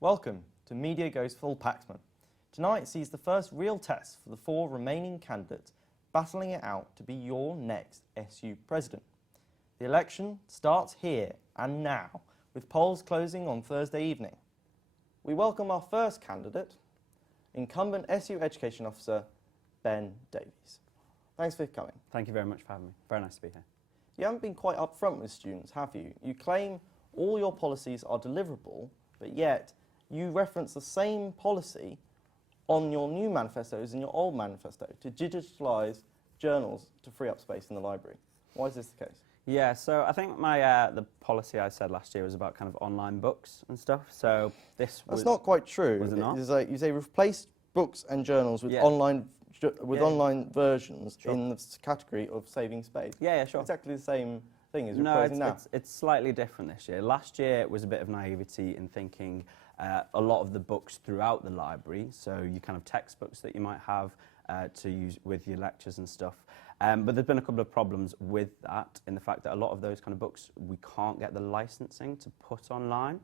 Welcome to Media Goes Full Paxman. Tonight sees the first real test for the 4 remaining candidates battling it out to be your next SU president. The election starts here and now, with polls closing on Thursday evening. We welcome our first candidate, incumbent SU Education Officer Ben Davies. Thanks for coming. Thank you very much for having me. Very nice to be here. You haven't been quite upfront with students, have you? You claim all your policies are deliverable, but yet you reference the same policy on your new manifesto as in your old manifesto, to digitalise journals to free up space in the library. Why is this the case? Yeah, so I think my the policy I said last year was about kind of online books and stuff. So That's not quite true. Was it not? You say replace books and journals with online versions in the category of saving space. Yeah, sure. Exactly the same thing as you're No, proposing now. it's slightly different this year. Last year it was a bit of naivety in thinking a lot of the books throughout the library, so your kind of textbooks that you might have to use with your lectures and stuff. But there's been a couple of problems with that, in the fact that a lot of those kind of books we can't get the licensing to put online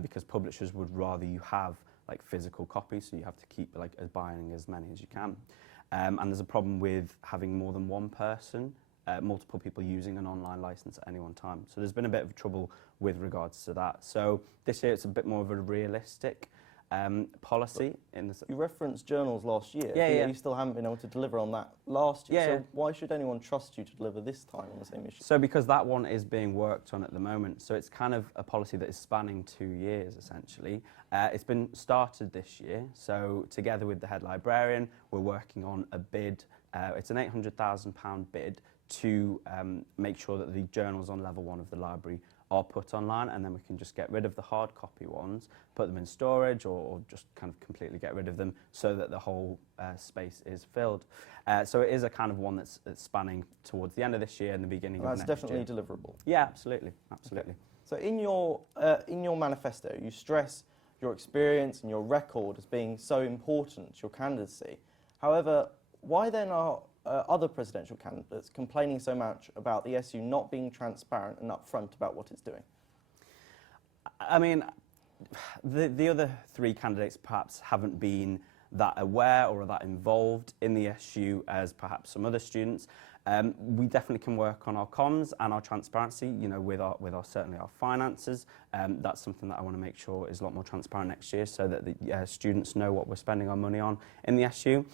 because publishers would rather you have like physical copies, so you have to keep like buying as many as you can. And there's a problem with having more than one person, multiple people using an online license at any one time. So there's been a bit of trouble with regards to that. So this year it's a bit more of a realistic policy. You referenced journals last year. Yeah. You still haven't been able to deliver on that last year. Yeah, so why should anyone trust you to deliver this time on the same issue? So because that one is being worked on at the moment, so it's kind of a policy that is spanning 2 years essentially. It's been started this year, so together with the head librarian we're working on a bid. It's an £800,000 bid to make sure that the journals on level 1 of the library are put online, and then we can just get rid of the hard copy ones, put them in storage, or just kind of completely get rid of them so that the whole space is filled. So it is a kind of one that's spanning towards the end of this year and the beginning of next year. That's definitely deliverable. Yeah, absolutely. Okay. So in your manifesto, you stress your experience and your record as being so important to your candidacy. However, why then are other presidential candidates complaining so much about the SU not being transparent and upfront about what it's doing? I mean, the other 3 candidates perhaps haven't been that aware or that involved in the SU as perhaps some other students. We definitely can work on our comms and our transparency, you know, with our certainly our finances. That's something that I want to make sure is a lot more transparent next year, so that the students know what we're spending our money on in the SU.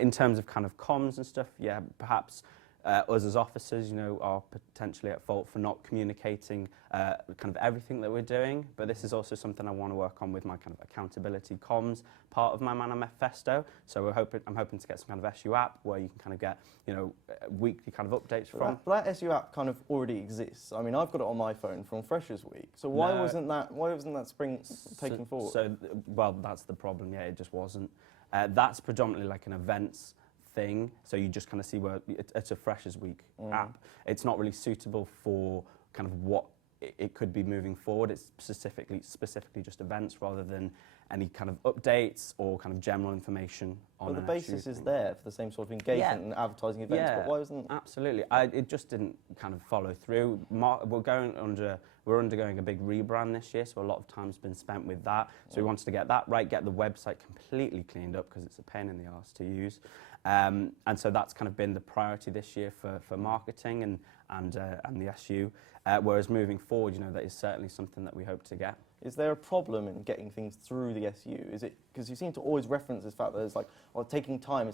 In terms of kind of comms and stuff, yeah, perhaps us as officers, you know, are potentially at fault for not communicating kind of everything that we're doing. But this is also something I want to work on with my kind of accountability comms part of my manifesto. So I'm hoping to get some kind of SU app where you can kind of get, you know, weekly kind of updates from. That SU app kind of already exists. I mean, I've got it on my phone from Freshers Week. So why wasn't that spring taken forward? So, well, that's the problem. Yeah, it just wasn't. That's predominantly like an events thing, so you just kind of see where it's a Freshers Week app. It's not really suitable for kind of what it could be moving forward. It's specifically just events rather than any kind of updates or kind of general information on. But the basis is there for the same sort of engagement and advertising events. Yeah, but why wasn't? Absolutely. It just didn't kind of follow through. We're undergoing a big rebrand this year, so a lot of time's been spent with that. So we wanted to get that right, get the website completely cleaned up because it's a pain in the arse to use. And so that's kind of been the priority this year for marketing and the SU. Whereas moving forward, you know, that is certainly something that we hope to get. Is there a problem in getting things through the SU? Is it because you seem to always reference this fact that it's like, well, it's taking time.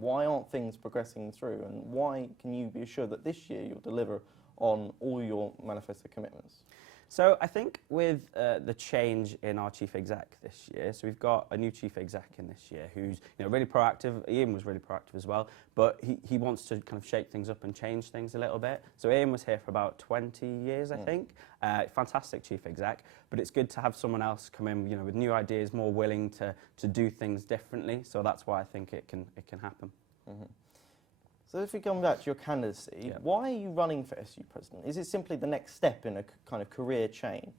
Why aren't things progressing through? And why can you be assured that this year you'll deliver on all your manifesto commitments? So I think with the change in our chief exec this year, so we've got a new chief exec in this year who's, you know, really proactive. Ian was really proactive as well, but he wants to kind of shake things up and change things a little bit. So Ian was here for about 20 years, I think. Fantastic chief exec, but it's good to have someone else come in, you know, with new ideas, more willing to do things differently. So that's why I think it can happen. Mm-hmm. So if we come back to your candidacy, why are you running for SU president? Is it simply the next step in a kind of career chain?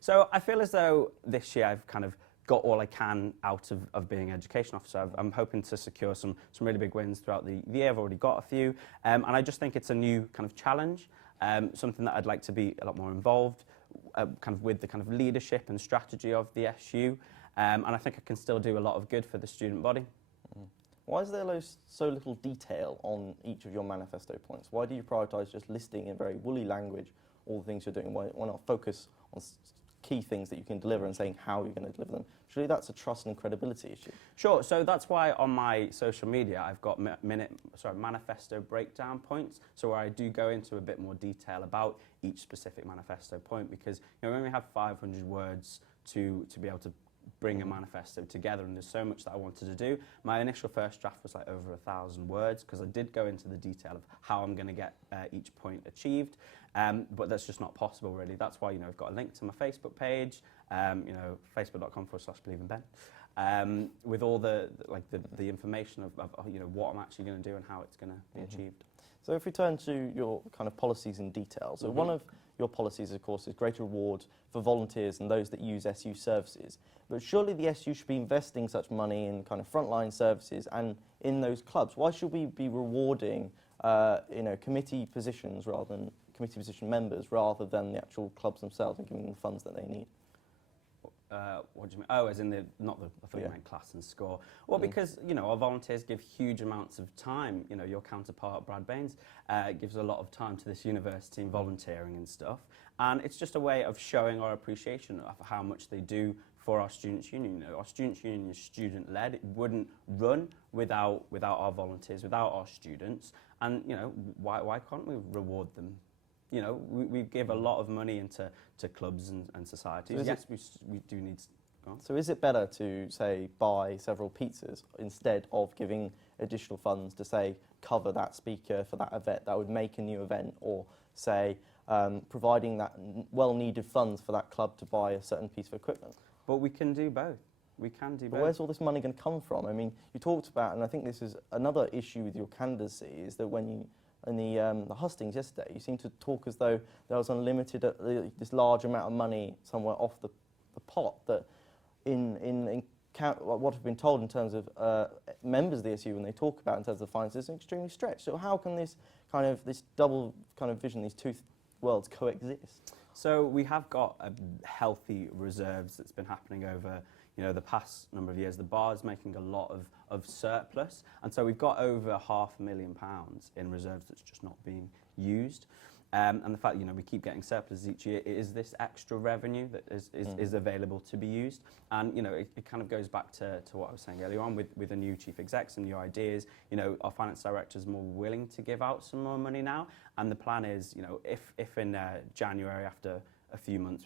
So I feel as though this year I've kind of got all I can out of being education officer. I'm hoping to secure some really big wins throughout the year. I've already got a few. And I just think it's a new kind of challenge, something that I'd like to be a lot more involved. kind of with the kind of leadership and strategy of the SU, and I think I can still do a lot of good for the student body. Why is there so little detail on each of your manifesto points? Why do you prioritise just listing in very woolly language all the things you're doing? Why not focus on key things that you can deliver and saying how you're going to deliver them? Surely that's a trust and credibility issue. Sure, so that's why on my social media I've got manifesto breakdown points, so where I do go into a bit more detail about each specific manifesto point, because you know, when we have 500 words to be able to bring a manifesto together, and there's so much that I wanted to do. My initial first draft was like over 1,000 words, because I did go into the detail of how I'm going to get each point achieved, but that's just not possible really. That's why, you know, I've got a link to my Facebook page, you know, facebook.com/believein Ben, with all the information of you know, what I'm actually going to do and how it's going to be achieved. So if we turn to your kind of policies in detail, so one of your policies, of course, is greater reward for volunteers and those that use SU services. But surely the SU should be investing such money in kind of frontline services and in those clubs. Why should we be rewarding, you know, committee position members rather than the actual clubs themselves and giving them the funds that they need? What do you mean? Oh, as in I thought you meant class and score. Well, because, you know, our volunteers give huge amounts of time. You know, your counterpart, Brad Baines, gives a lot of time to this university in volunteering and stuff. And it's just a way of showing our appreciation of how much they do for our Students' Union. You know, our Students' Union is student-led. It wouldn't run without our volunteers, without our students. And, you know, why can't we reward them? You know, we give a lot of money into clubs and societies. So yes, we do need to go on. So is it better to, say, buy several pizzas instead of giving additional funds to, say, cover that speaker for that event that would make a new event, or, say, providing that well-needed funds for that club to buy a certain piece of equipment? But we can do both. We can do both. But where's all this money going to come from? I mean, you talked about, and I think this is another issue with your candidacy, is that when you in the hustings yesterday, you seem to talk as though there was unlimited, this large amount of money somewhere off the pot, that what I've been told in terms of members of the SU, when they talk about in terms of finances, is extremely stretched. So how can this double kind of vision, these two worlds coexist? So we have got a healthy reserves that's been happening over, you know, the past number of years. The bar is making a lot of surplus, and so we've got over £500,000 in reserves that's just not being used. And the fact, you know, we keep getting surplus each year, it is this extra revenue that is available to be used. And, you know, it kind of goes back to what I was saying earlier on with the new chief execs and new ideas. You know, our finance director is more willing to give out some more money now. And the plan is, you know, if in January, after a few months,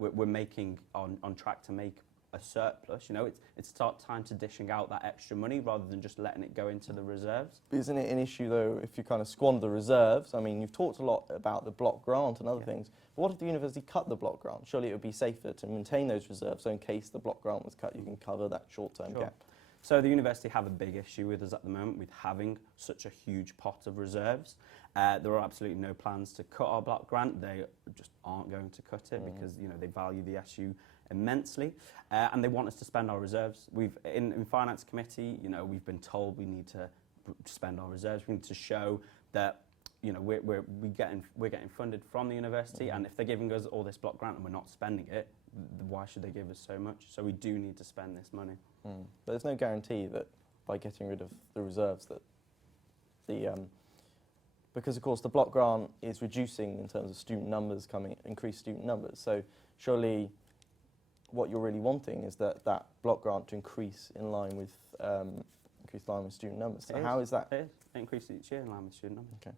we're making on track to make a surplus, you know, it's time to dishing out that extra money rather than just letting it go into the reserves. Isn't it an issue, though, if you kind of squander the reserves? I mean, you've talked a lot about the block grant and other things, but what if the university cut the block grant? Surely it would be safer to maintain those reserves, so in case the block grant was cut, you can cover that short-term gap. So the university have a big issue with us at the moment with having such a huge pot of reserves. There are absolutely no plans to cut our block grant. They just aren't going to cut it because, you know, they value the SU immensely, and they want us to spend our reserves. We've in finance committee, you know, we've been told we need to spend our reserves. We need to show that, you know, we're getting funded from the university, and if they're giving us all this block grant and we're not spending it, why should they give us so much? So we do need to spend this money. But there's no guarantee that by getting rid of the reserves that because of course the block grant is reducing in terms of student numbers increased student numbers. So surely what you're really wanting is that block grant to increase in line with student numbers. So how is that? It increases each year in line with student numbers. Okay.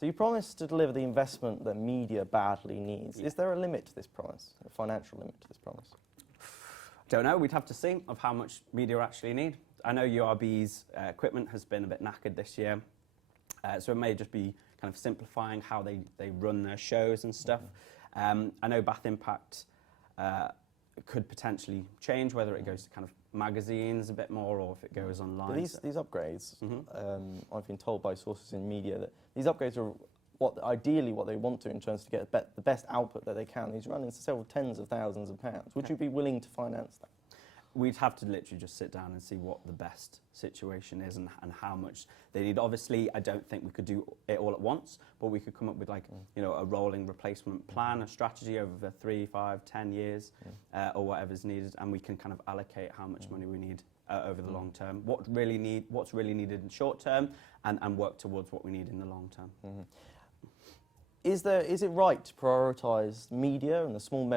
So you promised to deliver the investment that media badly needs. Is there a limit to this promise, a financial limit to this promise? Don't know. We'd have to see of how much media actually need. I know URB's equipment has been a bit knackered this year, so it may just be kind of simplifying how they run their shows and stuff. I know Bath Impact could potentially change, whether it goes to kind of magazines a bit more or if it goes online. But these upgrades, I've been told by sources in media that these upgrades are ideally what they want to in terms to get the best output that they can. These run into several tens of thousands of pounds. Would you be willing to finance that? we'd have to literally just sit down and see what the best situation is and how much they need. Obviously, I don't think we could do it all at once, but we could come up with like, you know, a rolling replacement plan, a strategy over 3, 5, 10 years, or whatever's needed, and we can kind of allocate how much money we need over the long term, what's really needed in the short term, and work towards what we need in the long term. Is it right to prioritise media and the small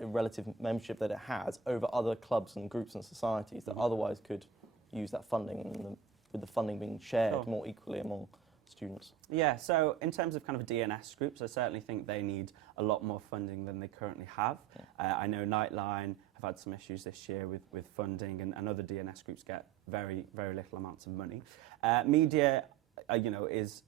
relative membership that it has over other clubs and groups and societies that otherwise could use that funding, with the funding being shared more equally among students? Yeah, so in terms of kind of DNS groups, I certainly think they need a lot more funding than they currently have. I know Nightline have had some issues this year with funding, and other DNS groups get very, very little amounts of money. Media, you know, is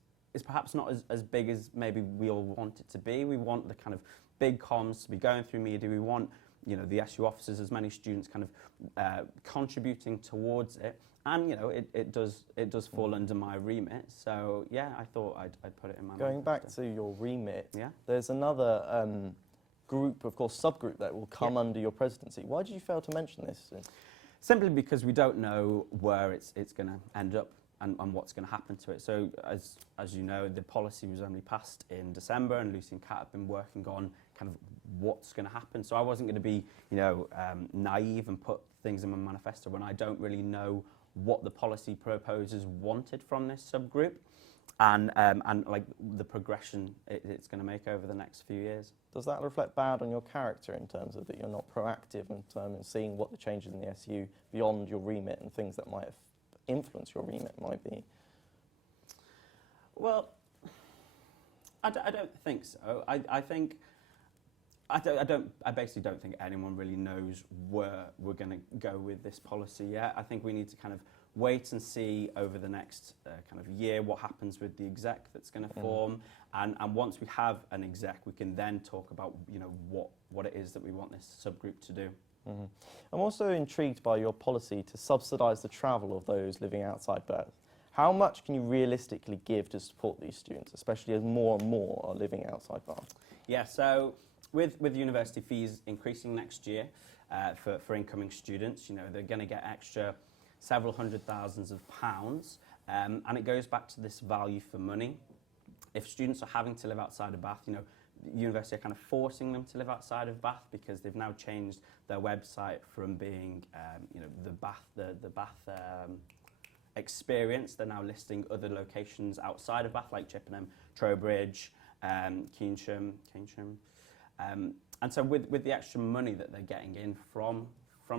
perhaps not as big as maybe we all want it to be. We want the kind of big comms to be going through media. We want, you know, the SU officers, as many students kind of contributing towards it. And, you know, it does fall under my remit. So, yeah, I thought I'd put it in my Going back manifesto. to your remit, Yeah. there's another group, of course, subgroup that will come under your presidency. Why did you fail to mention this? Simply because we don't know where it's going to end up and what's going to happen to it. So, as you know, the policy was only passed in December, and Lucy and Kat have been working on kind of what's going to happen. So I wasn't going to be, you know, naive and put things in my manifesto when I don't really know what the policy proposers wanted from this subgroup, and like the progression it's going to make over the next few years. Does that reflect bad on your character in terms of that you're not proactive in seeing what the changes in the SU beyond your remit and things that might influence your remit might be? Well, I don't think so. I think I basically don't think anyone really knows where we're going to go with this policy yet. I think we need to kind of wait and see over the next kind of year what happens with the exec that's going to form, and once we have an exec, we can then talk about, you know, what it is that we want this subgroup to do. I'm also intrigued by your policy to subsidise the travel of those living outside Bath. How much can you realistically give to support these students, especially as more and more are living outside Bath? Yeah, so with university fees increasing next year for incoming students, you know, they're going to get extra several hundred thousands of pounds, and it goes back to this value for money. If students are having to live outside of Bath, you know, the university are kind of forcing them to live outside of Bath because they've now changed their website from being, you know, the Bath experience. They're now listing other locations outside of Bath, like Chippenham, Trowbridge, Keynsham. And so with the extra money that they're getting in from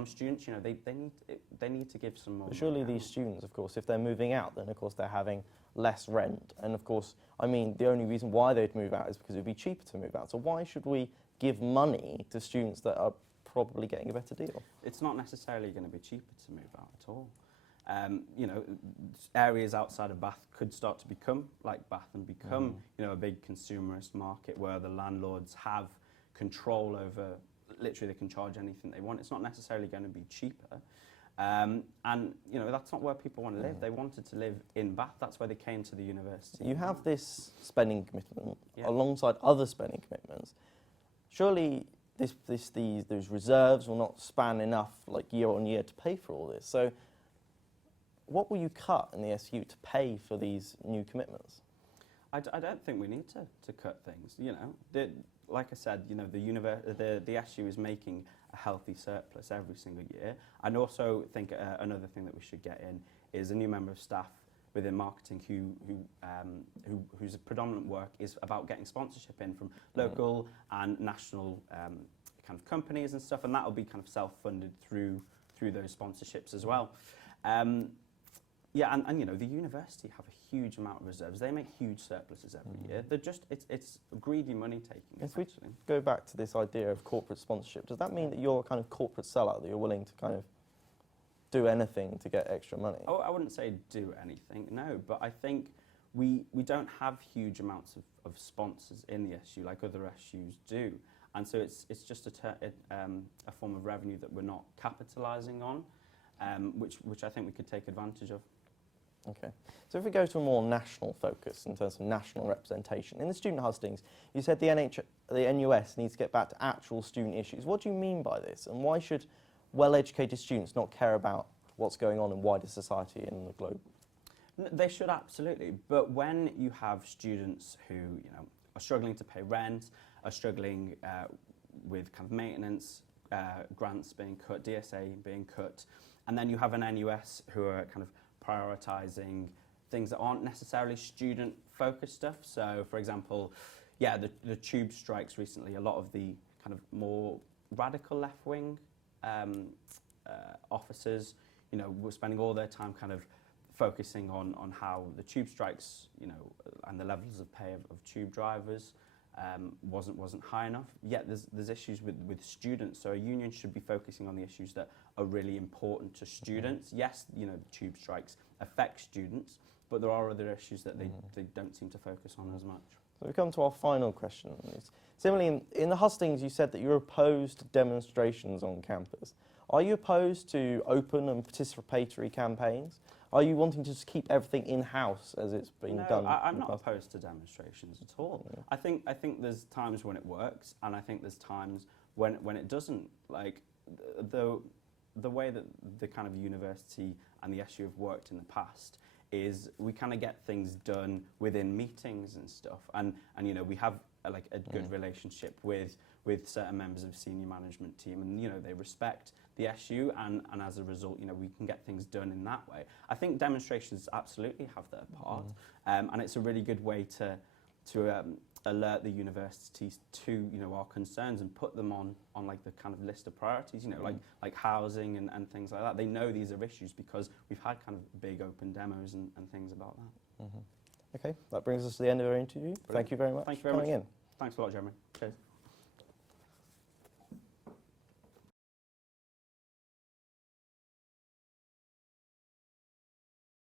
students, you know, they need to give some more. But surely these students, of course, if they're moving out, then of course they're having less rent. And of course, I mean, the only reason why they'd move out is because it would be cheaper to move out. So why should we give money to students that are probably getting a better deal? It's not necessarily going to be cheaper to move out at all. You know, areas outside of Bath could start to become like Bath and become, you know, a big consumerist market where the landlords have control over, literally they can charge anything they want. It's not necessarily going to be cheaper. And, you know, that's not where people want to live. They wanted to live in Bath. That's why they came to the university. You have this spending commitment alongside other spending commitments. Surely those reserves will not span enough, like year on year, to pay for all this. So what will you cut in the SU to pay for these new commitments? I don't think we need to cut things. You know, like I said, you know, the SU is making a healthy surplus every single year. And also think another thing that we should get in is a new member of staff within marketing whose predominant work is about getting sponsorship in from local and national kind of companies and stuff, and that will be kind of self-funded through those sponsorships as well. Yeah, and you know, the university have a huge amount of reserves. They make huge surpluses every year. They're just, it's greedy money taking. If we go back to this idea of corporate sponsorship, does that mean that you're a kind of corporate sellout, that you're willing to kind of do anything to get extra money? Oh, I wouldn't say do anything, no, but I think we don't have huge amounts of sponsors in the SU like other SUs do. And so it's just a form of revenue that we're not capitalising on, which I think we could take advantage of. Okay. So if we go to a more national focus in terms of national representation, in the student hustings, you said the NUS needs to get back to actual student issues. What do you mean by this, and why should well-educated students not care about what's going on in wider society and the globe? They should absolutely, but when you have students who are struggling to pay rent, are struggling with kind of maintenance, grants being cut, DSA being cut, and then you have an NUS who are kind of prioritising things that aren't necessarily student-focused stuff. So, for example, the tube strikes recently, a lot of the kind of more radical left-wing officers, were spending all their time kind of focusing on how the tube strikes, and the levels of pay of tube drivers wasn't high enough. Yet there's issues with students, so a union should be focusing on the issues that are really important to students. Yes, the tube strikes affect students, but there are other issues that they don't seem to focus on as much. So we come to our final question. Similarly, in the hustings, you said that you're opposed to demonstrations on campus. Are you opposed to open and participatory campaigns? Are you wanting to just keep everything in-house as it's been done? No, I'm not opposed to demonstrations at all. Yeah. I think there's times when it works, and I think there's times when it doesn't. Like the way that the kind of university and the SU have worked in the past is we kind of get things done within meetings and stuff, and we have a good relationship with certain members of the senior management team, and they respect the SU, and as a result, we can get things done in that way. I think demonstrations absolutely have their part, and it's a really good way to alert the universities to our concerns and put them on like the kind of list of priorities, like housing and things like that. They know these are issues because we've had kind of big open demos and things about that. Okay, that brings us to the end of our interview. Brilliant. Thank you very much for coming in. Thanks a lot, Jeremy. Cheers.